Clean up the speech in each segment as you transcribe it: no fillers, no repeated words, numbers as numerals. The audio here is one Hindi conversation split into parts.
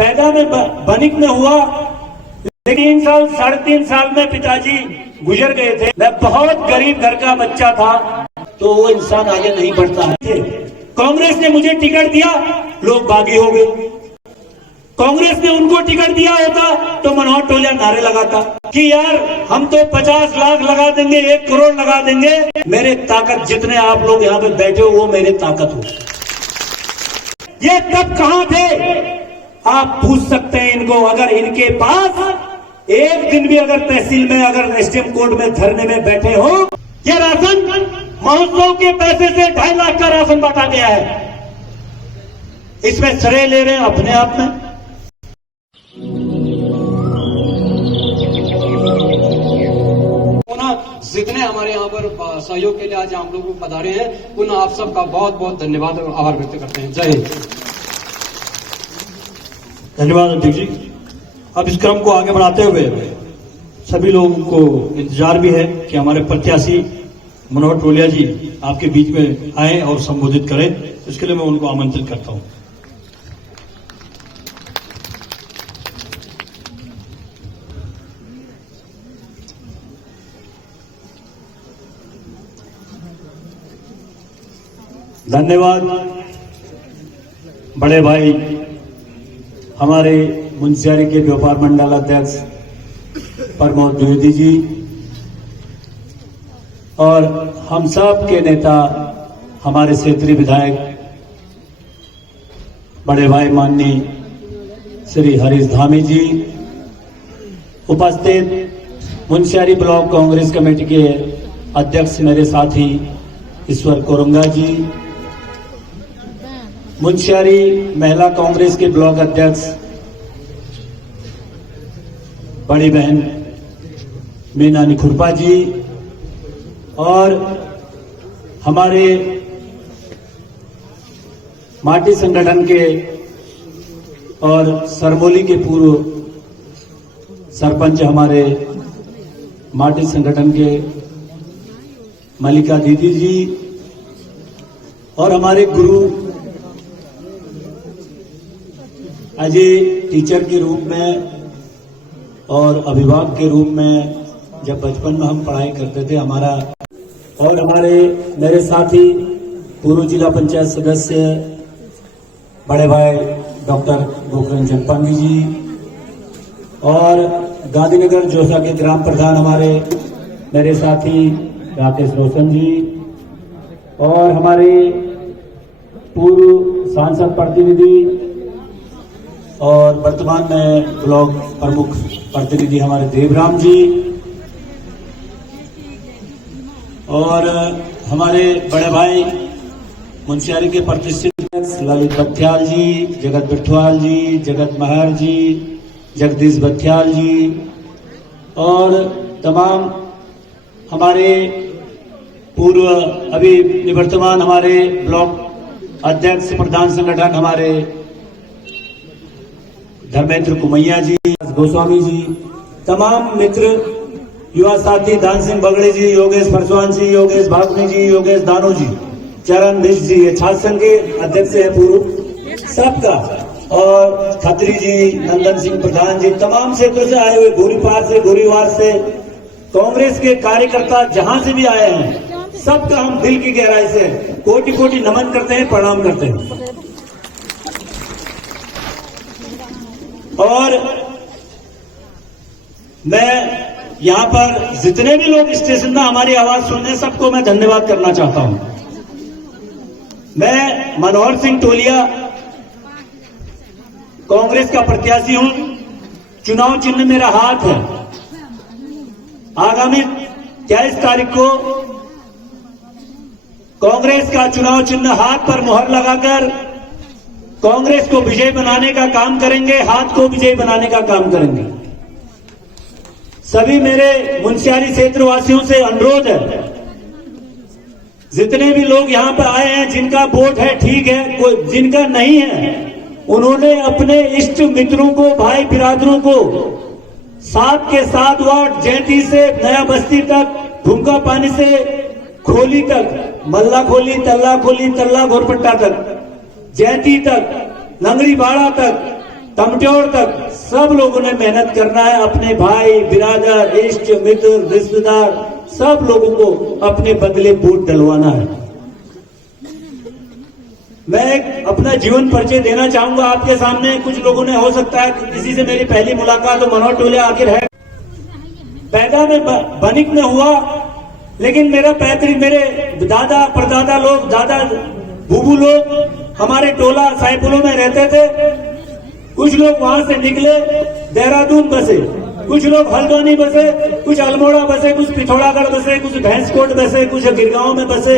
पैदा में बनिक में हुआ, लेकिन 3 साल 3.5 साल में पिताजी गुजर गए थे। मैं बहुत गरीब घर का बच्चा था, तो वो इंसान आगे नहीं बढ़ता है। कांग्रेस ने मुझे टिकट दिया, लोग बागी हो गए। कांग्रेस ने उनको टिकट दिया होता तो मनोहर टोलिया नारे लगाता कि यार हम तो 50 लाख लगा देंगे, 1 करोड़ लगा देंगे। मेरे ताकत जितने आप लोग यहाँ पे बैठे हो वो मेरे ताकत हो। ये तब कहां थे आप पूछ सकते हैं इनको। अगर इनके पास एक दिन भी अगर तहसील में अगर एसडीएम कोर्ट में धरने में बैठे हो, ये राशन महोत्सव के पैसे से 2.5 लाख का राशन बांटा गया है, इसमें श्रेय ले रहे हैं अपने आप में। जितने हमारे यहाँ पर सहयोग के लिए आज हम लोग पधारे हैं, उन आप सबका बहुत बहुत धन्यवाद और आभार व्यक्त करते हैं। जय हिंद। धन्यवाद अध्यक्ष जी। अब इस क्रम को आगे बढ़ाते हुए सभी लोगों को इंतजार भी है कि हमारे प्रत्याशी मनोहर टोलिया जी आपके बीच में आए और संबोधित करें। इसके लिए मैं उनको आमंत्रित करता हूं। धन्यवाद बड़े भाई हमारे मुंशियारी के व्यापार मंडल अध्यक्ष प्रमोद द्विवेदी जी और हम सब के नेता हमारे क्षेत्रीय विधायक बड़े भाई माननीय श्री हरीश धामी जी, उपस्थित मुंशियारी ब्लॉक कांग्रेस कमेटी के अध्यक्ष मेरे साथी ईश्वर कोरंगा जी, मुंशियारी महिला कांग्रेस के ब्लॉक अध्यक्ष बड़ी बहन मीना निखुरपा जी और हमारे माटी संगठन के और सरमोली के पूर्व सरपंच हमारे माटी संगठन के मल्लिका दीदी जी और हमारे गुरु अजय टीचर के रूप में और अभिभावक के रूप में जब बचपन में हम पढ़ाई करते थे हमारा, और हमारे मेरे साथी पूर्व जिला पंचायत सदस्य बड़े भाई डॉक्टर गोकरण पांगी जी और गांधीनगर जोसा के ग्राम प्रधान हमारे मेरे साथी राकेश रोशन जी और हमारे पूर्व सांसद प्रतिनिधि और वर्तमान में ब्लॉक प्रमुख प्रतिनिधि हमारे देवराम जी और हमारे बड़े भाई मुंशियारी के प्रतिष्ठित ललित बथियाल जी, जगत बिठवाल जी, जगत महर जी, जगदीश बथियाल जी और तमाम हमारे पूर्व अभी निवर्तमान हमारे ब्लॉक अध्यक्ष प्रधान संगठन हमारे धर्मेंद्र कुमैया जी, गोस्वामी जी, तमाम मित्र युवा साथी दान सिंह बगड़े जी, योगेश परसवान जी, योगेश भागनी जी, योगेश दानू जी, चरण मिश्र जी, ये छात्र संघ के अध्यक्ष है पूर्व सबका, और खत्री जी, नंदन सिंह प्रधान जी, तमाम क्षेत्रों से आए हुए गोरीपार से गोरीवार से कांग्रेस के कार्यकर्ता जहां से भी आए हैं सबका हम दिल की गहराई से कोटि कोटि नमन करते हैं, प्रणाम करते हैं। और मैं यहां पर जितने भी लोग स्टेशन में हमारी आवाज सुन रहे हैं सबको मैं धन्यवाद करना चाहता हूं। मैं मनोहर सिंह टोलिया कांग्रेस का प्रत्याशी हूं, चुनाव चिन्ह मेरा हाथ है। आगामी 23 तारीख को कांग्रेस का चुनाव चिन्ह हाथ पर मुहर लगाकर कांग्रेस को विजय बनाने का काम करेंगे, हाथ को विजय बनाने का काम करेंगे। सभी मेरे मुंशियारी क्षेत्र वासियों से अनुरोध है, जितने भी लोग यहां पर आए हैं जिनका वोट है ठीक है, कोई जिनका नहीं है उन्होंने अपने इष्ट मित्रों को, भाई बिरादरों को 7 के 7 वार्ड जैती से नया बस्ती तक, भूमका पानी से खोली तक, मल्ला खोली, तल्ला घोरपट्टा तक, जैती तक, लंगड़ी बाड़ा तक तमट्योर तक सब लोगों ने मेहनत करना है। अपने भाई बिरादर इष्ट मित्र रिश्तेदार सब लोगों को अपने बदले वोट डलवाना है। मैं एक अपना जीवन परिचय देना चाहूंगा आपके सामने। कुछ लोगों ने हो सकता है किसी से मेरी पहली मुलाकात तो मनोहर टोलिया आखिर है। पैदा में बनिक में हुआ, लेकिन मेरा पैतृक मेरे दादा परदादा लोग दादा बूबू लोग हमारे टोला साइपुलों में रहते थे। कुछ लोग वहां से निकले देहरादून बसे, कुछ लोग हल्द्वानी बसे, कुछ अल्मोड़ा बसे, कुछ पिथौरागढ़ बसे, कुछ भैंसकोट बसे, कुछ गिरगांव में बसे,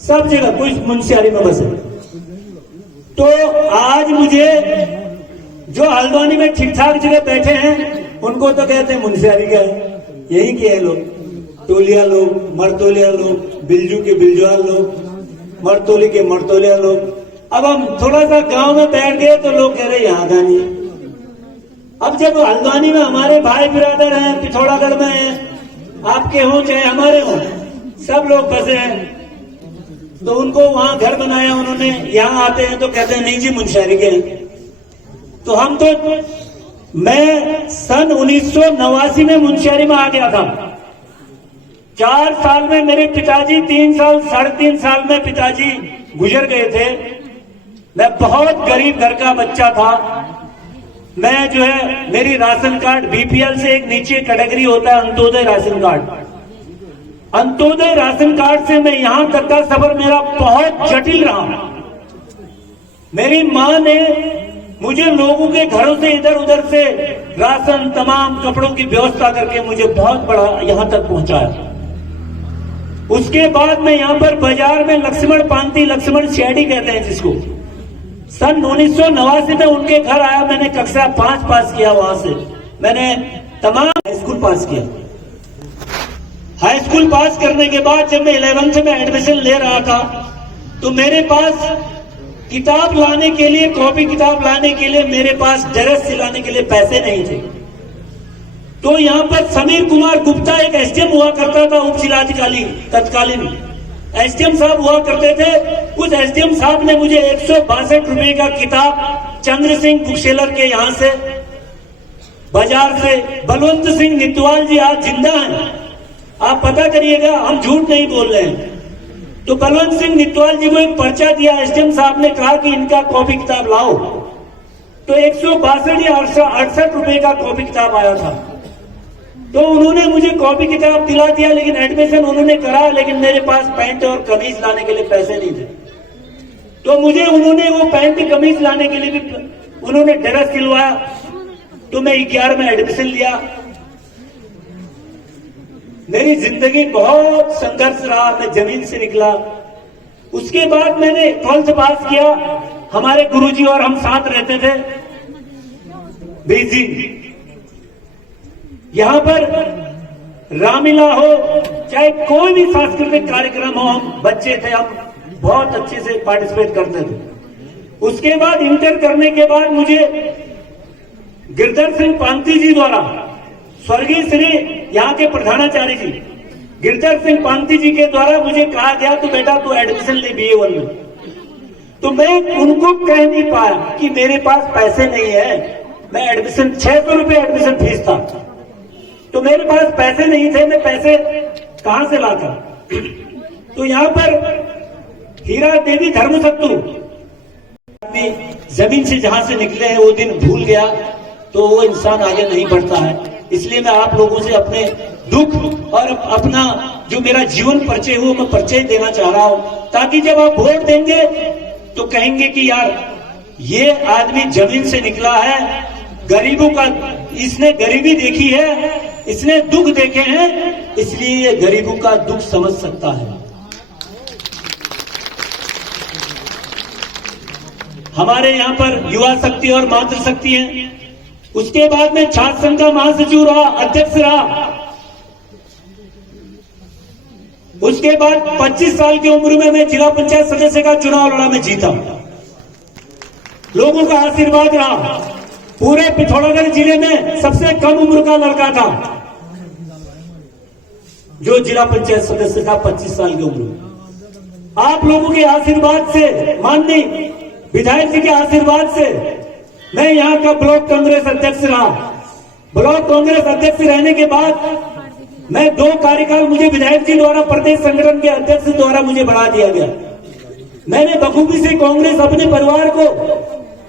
सब जगह कुछ मुंशियारी में बसे। तो आज मुझे जो हल्द्वानी में ठीक ठाक जगह बैठे हैं उनको तो कहते हैं मुंशियारी का है, यही के है लोग, टोलिया लोग, मरतोलिया लोग, बिलजू के बिलजुआल लोग, मरतोली के मरतोलिया लोग। अब हम थोड़ा सा गांव में बैठ गए तो लोग कह रहे यहाँ का नहीं। अब जब हल्द्वानी में हमारे भाई बिरादर हैं, पिथौरागढ़ में हैं, आपके हों चाहे हमारे हों, सब लोग बसे हैं, तो उनको वहां घर बनाया उन्होंने। यहाँ आते हैं तो कहते हैं नहीं जी मुंशियारी के हैं। तो हम तो मैं सन 1989 में मुंशियारी में आ गया था। 4 साल में मेरे पिताजी 3 साल 3.5 साल में पिताजी गुजर गए थे। मैं बहुत गरीब घर का बच्चा था। मैं जो है मेरी राशन कार्ड बीपीएल से एक नीचे कैटेगरी होता है Antyodaya ration card. Antyodaya ration card से मैं यहां तक का सफर मेरा बहुत जटिल रहा। मेरी मां ने मुझे लोगों के घरों से इधर उधर से राशन तमाम कपड़ों की व्यवस्था करके मुझे बहुत बड़ा यहां तक पहुंचाया। उसके बाद मैं यहां पर बाजार में लक्ष्मण पांति लक्ष्मण शेडी कहते हैं जिसको, सन 1989 में उनके घर आया। मैंने कक्षा 5 पास किया वहां से। मैंने तमाम हाई स्कूल पास किया। हाई स्कूल पास करने के बाद जब मैं 11th में एडमिशन ले रहा था तो मेरे पास किताब लाने के लिए, कॉपी किताब लाने के लिए मेरे पास ड्रेस सिलाने के लिए पैसे नहीं थे। तो यहाँ पर समीर कुमार गुप्ता एक एसडीएम हुआ करता था, उप जिलाधिकारी तत्कालीन एसडीएम साहब हुआ करते थे। उस एसडीएम साहब ने मुझे 162 रुपए का किताब चंद्र सिंह बुक सेलर के यहाँ से बाजार से, बलवंत सिंह नितवाल जी आज जिंदा हैं, आप पता करिएगा, हम झूठ नहीं बोल रहे हैं। तो बलवंत सिंह नितवाल जी को एक पर्चा दिया। एसडीएम साहब ने कहा कि इनका कॉपी किताब लाओ। तो 162 या 68 रुपए का कॉपी किताब आया था। तो उन्होंने मुझे कॉपी किताब दिला दिया, लेकिन एडमिशन उन्होंने करा, लेकिन मेरे पास पैंट और कमीज लाने के लिए पैसे नहीं थे। तो मुझे उन्होंने वो पैंट कमीज लाने के लिए भी उन्होंने ड्रेस सिलवाया। तो मैं 11 में एडमिशन लिया। मेरी जिंदगी बहुत संघर्ष रहा, मैं जमीन से निकला। उसके बाद मैंने 12th पास किया। हमारे गुरुजी और हम साथ रहते थे बीजी। यहाँ पर रामलीला हो चाहे कोई भी सांस्कृतिक कार्यक्रम हो, हम बच्चे थे, हम बहुत अच्छे से पार्टिसिपेट करते थे। उसके बाद इंटर करने के बाद मुझे गिरधर सिंह पांति जी द्वारा, स्वर्गीय श्री यहाँ के प्रधानाचार्य जी गिरधर सिंह पांति जी के द्वारा मुझे कहा गया तो बेटा तू एडमिशन ले BA1 में। तो मैं उनको कह नहीं पाया कि मेरे पास पैसे नहीं है। मैं एडमिशन 600 रुपए एडमिशन फीस था, तो मेरे पास पैसे नहीं थे, मैं पैसे कहां से लाता। तो यहां पर हीरा देवी धर्मसत्तू जमीन से जहां से निकले हैं वो दिन भूल गया तो वो इंसान आगे नहीं बढ़ता है। इसलिए मैं आप लोगों से अपने दुख और अपना जो मेरा जीवन परिचय हो मैं परिचय देना चाह रहा हूं, ताकि जब आप वोट देंगे तो कहेंगे कि यार ये आदमी जमीन से निकला है, गरीबों का इसने गरीबी देखी है, इसने दुख देखे हैं, इसलिए ये गरीबों का दुख समझ सकता है। हमारे यहाँ पर युवा शक्ति और मातृ शक्ति है। उसके बाद में छात्र संघ का महासचिव रहा, अध्यक्ष रहा। उसके बाद 25 साल की उम्र में मैं जिला पंचायत सदस्य का चुनाव लड़ा, मैं जीता। लोगों का आशीर्वाद रहा। पूरे पिथौरागढ़ जिले में सबसे कम उम्र का लड़का था जो जिला पंचायत सदस्य था, 25 साल की उम्र। आप लोगों के आशीर्वाद से, माननीय विधायक जी के आशीर्वाद से मैं यहाँ का ब्लॉक कांग्रेस अध्यक्ष रहा। ब्लॉक कांग्रेस अध्यक्ष रहने के बाद मैं 2 कार्यकाल मुझे विधायक जी द्वारा प्रदेश संगठन के अध्यक्ष द्वारा मुझे बढ़ा दिया गया। मैंने बखूबी से कांग्रेस अपने परिवार को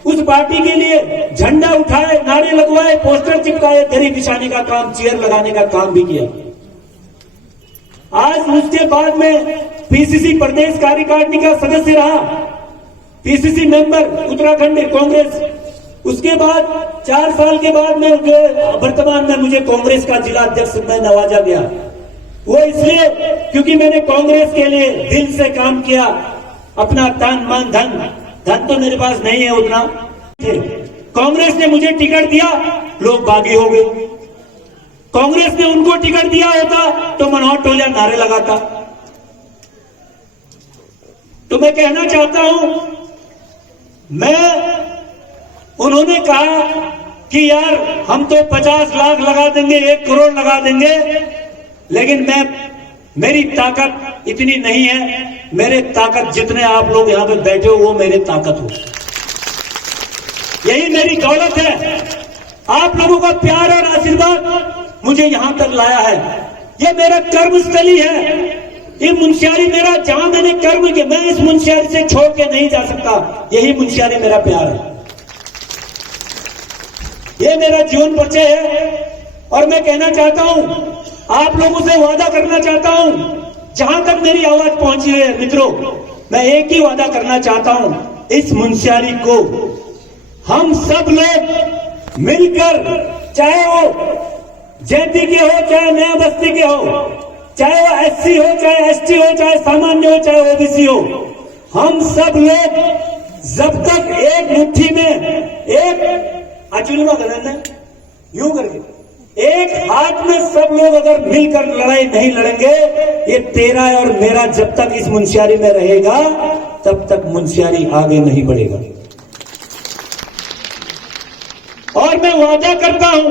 उस पार्टी के लिए झंडा उठाए, नारे लगवाए, पोस्टर चिपकाए, दरी बिछाने का काम, चेयर लगाने का काम भी किया। आज उसके बाद में पीसीसी प्रदेश कार्यकारिणी का सदस्य रहा, पीसीसी मेंबर उत्तराखंड कांग्रेस। उसके बाद 4 साल के बाद में वर्तमान में मुझे कांग्रेस का जिला अध्यक्ष में नवाजा गया। वो इसलिए क्योंकि मैंने कांग्रेस के लिए दिल से काम किया, अपना तन मन धन तो मेरे पास नहीं है उतना। कांग्रेस ने मुझे टिकट दिया, लोग बागी हो गए। कांग्रेस ने उनको टिकट दिया होता तो मनोहर टोलिया नारे लगाता। तो मैं कहना चाहता हूं, उन्होंने कहा कि यार हम तो 50 लाख लगा देंगे, 1 करोड़ लगा देंगे, लेकिन मेरी ताकत इतनी नहीं है। मेरे ताकत जितने आप लोग यहां पे बैठे हो वो मेरे ताकत हो, यही मेरी दौलत है। आप लोगों का प्यार और आशीर्वाद मुझे यहां तक लाया है। ये मेरा कर्मस्थली है, ये मुंशियारी मेरा, जहां मैंने कर्म किया, मैं इस मुंशियारी से छोड़ के नहीं जा सकता। यही मुंशियारी मेरा प्यार है, ये मेरा जीवन परिचय है। और मैं कहना चाहता हूं, आप लोगों से वादा करना चाहता हूं, जहां तक मेरी आवाज पहुंची है मित्रों, मैं एक ही वादा करना चाहता हूं, इस मुंशियारी को हम सब लोग मिलकर, चाहे वो जैती के हो, चाहे नया बस्ती के हो, चाहे वो एससी हो, चाहे एसटी हो, चाहे सामान्य हो, चाहे ओबीसी हो, हम सब लोग जब तक एक मुट्ठी में, एक अचुलमा करना यूं करके एक हाथ में सब लोग अगर मिलकर लड़ाई नहीं लड़ेंगे, ये तेरा और मेरा जब तक इस मुंशियारी में रहेगा तब तक मुंशियारी आगे नहीं बढ़ेगा। और मैं वादा करता हूं,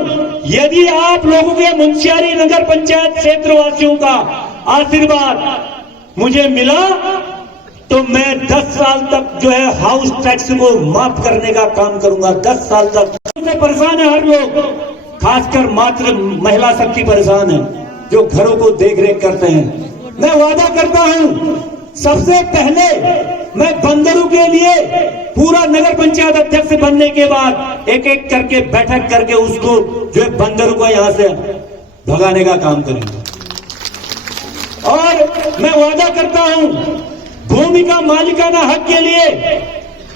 यदि आप लोगों के मुंशियारी नगर पंचायत क्षेत्रवासियों का आशीर्वाद मुझे मिला तो मैं 10 साल तक जो है हाउस टैक्स को माफ करने का काम करूंगा। 10 साल तक परेशान है हर लोग, खासकर मात्र महिला शक्ति परेशान है जो घरों को देख रेख करते हैं। मैं वादा करता हूं, सबसे पहले मैं बंदरों के लिए पूरा नगर पंचायत अध्यक्ष बनने के बाद एक एक करके बैठक करके उसको जो है बंदरों को यहां से भगाने का काम करेंगे। और मैं वादा करता हूं, भूमि का मालिकाना हक के लिए,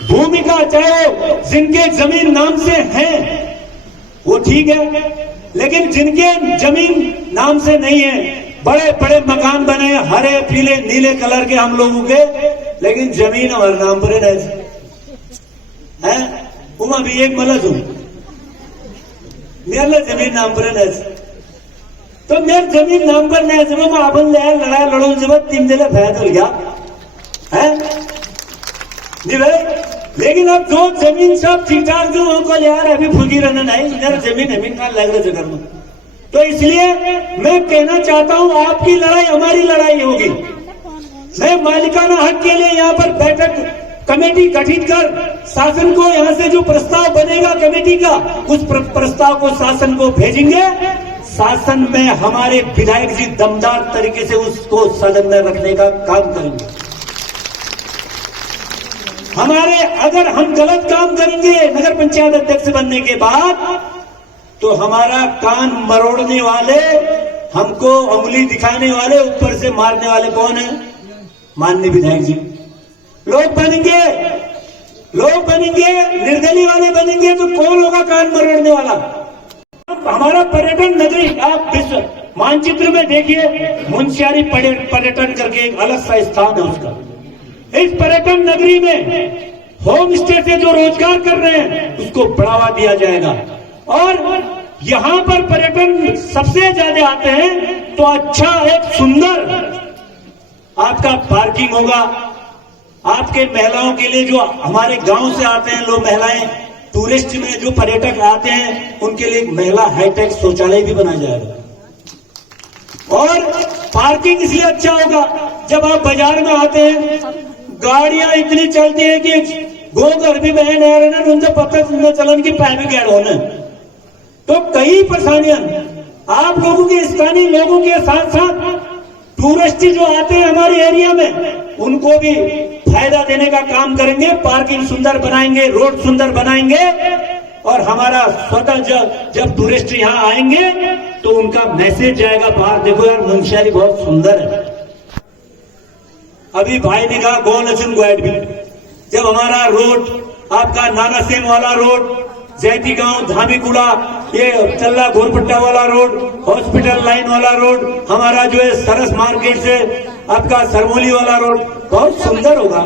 भूमि का चाहे जिनके जमीन नाम से हैं वो ठीक है, लेकिन जिनके जमीन नाम से नहीं है, बड़े बड़े मकान बने हरे पीले नीले कलर के हम लोगों के, लेकिन जमीन हमारे नाम पर है। उमा भी एक मलज हूं, मेरे जमीन नाम पर है, तो मेरे जमीन नाम पर नहीं, जब मैं अपन लड़ाई लड़ो जब 3 दिन फैद हो गया है जी भाई। लेकिन अब जो जमीन सब ठीक ठाक जो को यार अभी फुगी रहना नहीं, इधर जमीन का लग रहा जगह में। तो इसलिए मैं कहना चाहता हूं, आपकी लड़ाई हमारी लड़ाई होगी। मैं मालिकाना हक के लिए यहाँ पर बैठक कमेटी गठित कर शासन को, यहाँ से जो प्रस्ताव बनेगा कमेटी का, उस प्रस्ताव को शासन को भेजेंगे। शासन में हमारे विधायक जी दमदार तरीके से उसको सदन में रखने का काम करेंगे। हमारे अगर हम गलत काम करेंगे नगर पंचायत अध्यक्ष बनने के बाद, तो हमारा कान मरोड़ने वाले, हमको उंगली दिखाने वाले, ऊपर से मारने वाले कौन है? माननीय विधायक जी। लोग बनेंगे, निर्दलीय वाले बनेंगे, तो कौन होगा कान मरोड़ने वाला? हमारा पर्यटन नगरी, आप विश्व मानचित्र में देखिए, मुंशियारी पर्यटन करके एक अलग सा स्थान है उसका। इस पर्यटन नगरी में होम स्टे से जो रोजगार कर रहे हैं उसको बढ़ावा दिया जाएगा। और यहाँ पर पर्यटन सबसे ज्यादा आते हैं, तो अच्छा एक सुंदर आपका पार्किंग होगा। आपके महिलाओं के लिए जो हमारे गांव से आते हैं लोग, महिलाएं टूरिस्ट में जो पर्यटक आते हैं, उनके लिए महिला हाईटेक शौचालय भी बनाया जाएगा। और पार्किंग इसलिए अच्छा होगा, जब आप बाजार में आते हैं गाड़ियां इतनी चलती है कि गोघर भी बहन है उनसे पता चलन की पैर गैर होने तो कई परेशानियां आप लोगों के स्थानीय लोगों के साथ साथ टूरिस्ट जो आते हैं हमारे एरिया में उनको भी फायदा देने का काम करेंगे। पार्किंग सुंदर बनाएंगे, रोड सुंदर बनाएंगे और हमारा स्वतः जब टूरिस्ट यहाँ आएंगे तो उनका मैसेज जाएगा बाहर, देखो यार मुंशियारी बहुत सुंदर है। अभी भाई ने कहा गोलचन गोएड भी, जब हमारा रोड आपका नाना सेन वाला रोड, जैती गांव धामीकुड़ा, ये चल्ला घोरपट्टा वाला रोड, हॉस्पिटल लाइन वाला रोड, हमारा जो है सरस मार्केट से आपका सरमोली वाला रोड बहुत सुंदर होगा,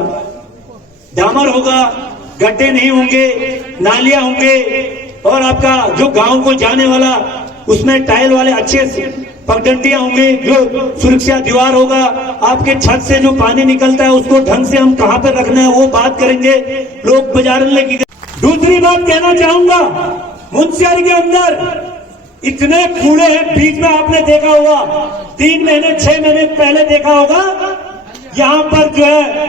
डामर होगा, गड्ढे नहीं होंगे, नालियां होंगे और आपका जो गांव को जाने वाला उसमें टाइल वाले अच्छे पगडंडियां होंगे, जो सुरक्षा दीवार होगा, आपके छत से जो पानी निकलता है उसको ढंग से हम कहां पर रखना है वो बात करेंगे। लोग बाजार लेके दूसरी बात कहना चाहूंगा, मुंशियारी के अंदर इतने कूड़े हैं, बीच में आपने देखा होगा 3 महीने 6 महीने पहले देखा होगा, यहां पर जो है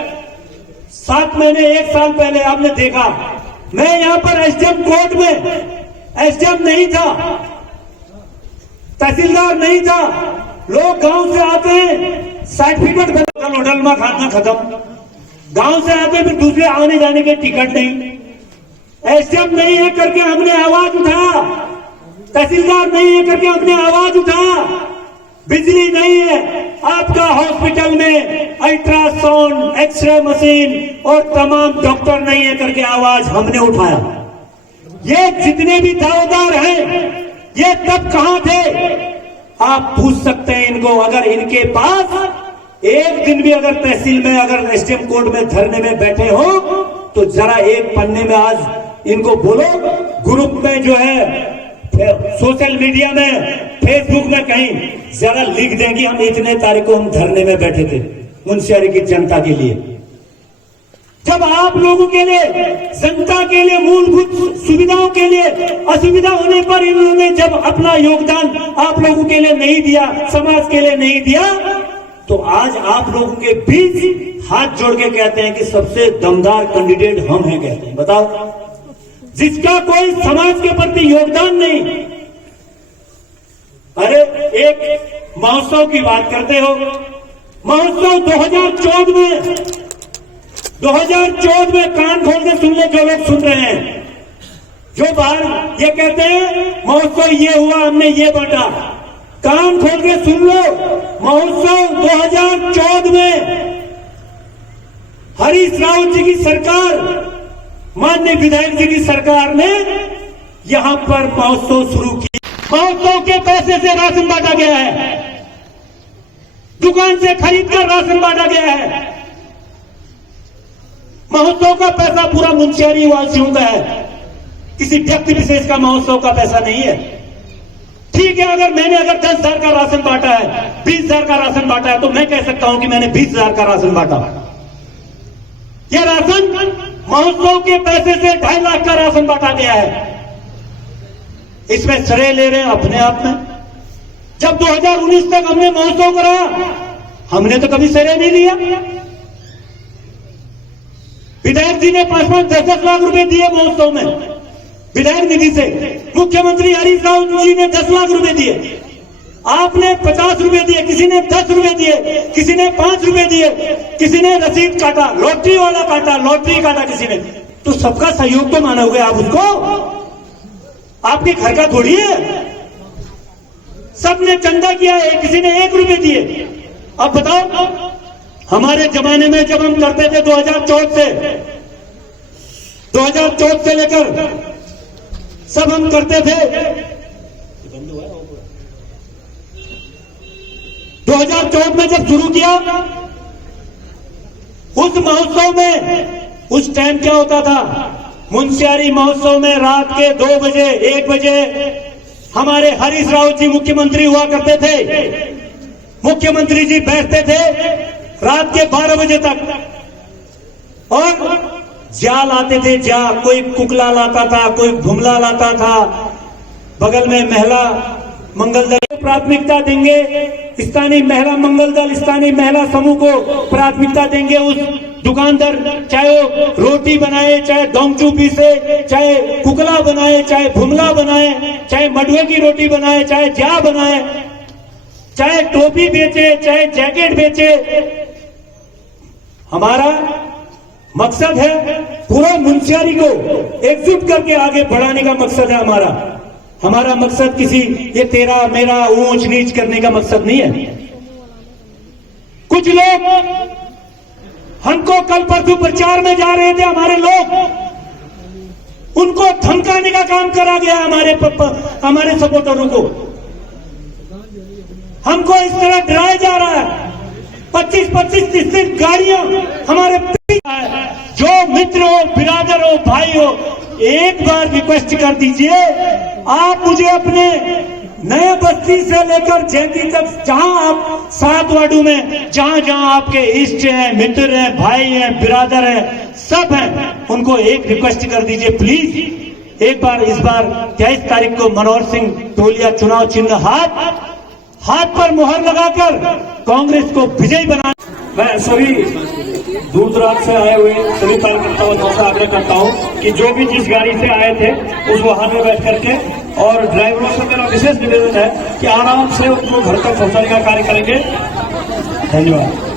7 महीने 1 साल पहले आपने देखा, मैं यहां पर एसडीएम कोर्ट में एसडीएम नहीं था, तहसीलदार नहीं था, लोग गांव से आते हैं सर्टिफिकेट होटल में खाना खत्म, गांव से आते हैं फिर दूसरे आने जाने के टिकट नहीं, एसडीएम नहीं है करके हमने आवाज उठाया, तहसीलदार नहीं है करके हमने आवाज उठाया, बिजली नहीं है, आपका हॉस्पिटल में अल्ट्रासाउंड एक्सरे मशीन और तमाम डॉक्टर नहीं है करके आवाज हमने उठाया। ये जितने भी दावेदार हैं ये तब कहां थे आप पूछ सकते हैं इनको। अगर इनके पास एक दिन भी अगर तहसील में अगर एसडीएम कोर्ट में धरने में बैठे हो तो जरा एक पन्ने में आज इनको बोलो, ग्रुप में जो है सोशल मीडिया में फेसबुक में कहीं जरा लिख दें कि हम इतने तारीख को हम धरने में बैठे थे मुंशियारी की जनता के लिए। जब आप लोगों के लिए, जनता के लिए, मूलभूत सुविधाओं के लिए असुविधा होने पर इन्होंने जब अपना योगदान आप लोगों के लिए नहीं दिया, समाज के लिए नहीं दिया, तो आज आप लोगों के बीच हाथ जोड़ के कहते हैं कि सबसे दमदार कैंडिडेट हम हैं, कहते हैं। बताओ, जिसका कोई समाज के प्रति योगदान नहीं। अरे एक महोत्सव की बात करते हो, महोत्सव 2014 में कान खोल के सुन ले जो लोग सुन रहे हैं, जो बाहर ये कहते हैं महोत्सव ये हुआ हमने ये बांटा, कान खोल के सुन लो। महोत्सव 2014 में हरीश रावत जी की सरकार, माननीय विधायक जी की सरकार ने यहां पर महोत्सव शुरू किया। महोत्सव के पैसे से राशन बांटा गया है, दुकान से खरीदकर राशन बांटा गया है। महोत्सव का पैसा पूरा मुंशियारी वासियों का है, किसी व्यक्ति विशेष का महोत्सव का पैसा नहीं है। ठीक है, अगर मैंने 10,000 का राशन बांटा है, 20,000 का राशन बांटा है, तो मैं कह सकता हूं कि मैंने 20,000 का राशन बांटा। यह राशन महोत्सव के पैसे से 2.5 लाख का राशन बांटा गया है। इसमें श्रेय ले रहे हैं अपने आप में। जब 2019 तक हमने महोत्सव कराया, हमने तो कभी श्रेय नहीं लिया। विधायक जी ने 5-5, 10-10 लाख रुपए दिए महोत्सव में विधायक निधि से। मुख्यमंत्री हरीश रावत जी ने 10 लाख रुपए दिए, आपने 50 रुपए दिए, किसी ने 10 रुपए दिए, किसी ने 5 रुपए दिए, किसी ने रसीद काटा, लॉटरी वाला काटा, लॉटरी काटा किसी ने। तो सबका सहयोग तो मानोगे आप उसको? आपके घर का थोड़ी है। सबने चंदा किया है, किसी ने 1 रुपए दिए। अब बताओ, हमारे जमाने में जब हम करते थे 2014 से लेकर सब हम करते थे, 2014 में जब शुरू किया, उस महोत्सव में उस टाइम क्या होता था, मुंशियारी महोत्सव में रात के 2 बजे 1 बजे हमारे हरीश रावत जी मुख्यमंत्री हुआ करते थे। मुख्यमंत्री जी बैठते थे रात के 12 बजे तक और जाल आते थे, कोई कुकला लाता था, कोई घुमला लाता था, बगल में महिला मंगल दल को प्राथमिकता देंगे, स्थानीय महिला मंगल दल, स्थानीय महिला समूह को प्राथमिकता देंगे। उस दुकानदार, चाहे वो रोटी बनाए, चाहे दोंगचू पीसे, चाहे कुकला बनाए, चाहे भुमला बनाए, चाहे मडुए की रोटी बनाए, चाहे ज्या बनाए, चाहे टोपी बेचे, चाहे जैकेट बेचे, हमारा मकसद है पूरा मुंशियारी को एकजुट करके आगे बढ़ाने का मकसद है हमारा मकसद किसी ये तेरा मेरा ऊंच नीच करने का मकसद नहीं है। कुछ लोग हमको कल परसों प्रचार में जा रहे थे, हमारे लोग, उनको धमकाने का काम करा गया हमारे सपोर्टरों को। हमको इस तरह डराया जा रहा है। 25-25 30 गाड़ियां हमारे पीछे है। जो मित्र हो, बिरादर हो, भाई हो, एक बार रिक्वेस्ट कर दीजिए, आप मुझे अपने नए बस्ती से लेकर जैती तक, जहां आप 7 वार्डों में जहां जहां आपके इष्ट हैं, मित्र हैं, भाई हैं, बिरादर हैं, सब हैं, उनको एक रिक्वेस्ट कर दीजिए प्लीज, एक बार इस बार 23 तारीख को मनोहर सिंह टोलिया चुनाव चिन्ह हाथ पर मुहर लगाकर कांग्रेस को विजयी बना। मैं सभी दूर दराज से आए हुए सभी कार्यकर्ताओं से आग्रह करता हूं कि जो भी जिस गाड़ी से आए थे उस वाहन में बैठ करके, और ड्राइवरों से मेरा विशेष निवेदन है कि आराम से उनको घर तक पहुंचाने का कार्य करेंगे। धन्यवाद।